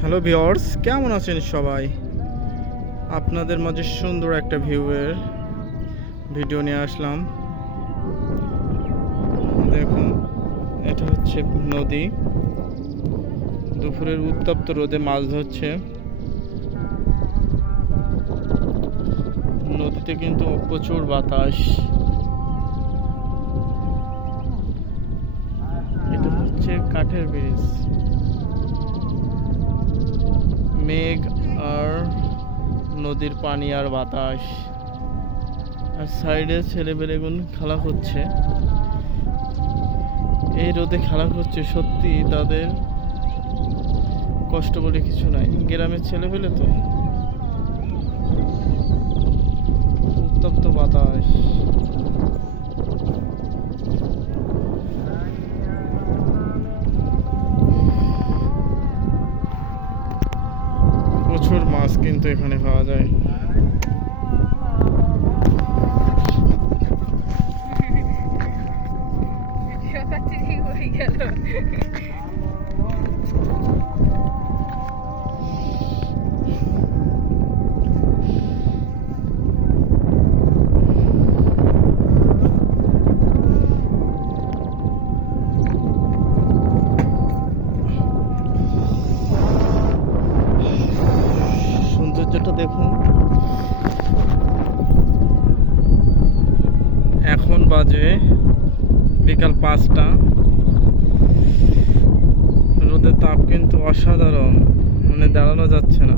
Hello viewers, কেমন আছেন সবাই? আপনাদের মাঝে সুন্দর একটা ভিউয়ের ভিডিও নিয়ে আসলাম। দেখুন, এটা হচ্ছে নদী। দুপুরের উত্তপ্ত রোদে মাছ ধরছে। নদীতে কিন্তু প্রচুর বাতাস। এটা হচ্ছে কাঠের ব্রিজ। মেঘ আর নদীর পানি আর বাতাস, আর সাইডে ছেলেবেলেগুলো খেলা করছে। এই রোদে খেলা করছে, সত্যি তাদের কষ্ট বলে কিছু নাই। গ্রামের ছেলেবেলে তো। উত্তপ্ত বাতাস, প্রচুর মাছ কিন্তু এখানে পাওয়া যায়। সৌন্দর্যটা দেখুন। এখন বাজে বিকাল 5টা। রোদের তাপ কিন্তু অসাধারণ, মানে দাঁড়ানো যাচ্ছে না।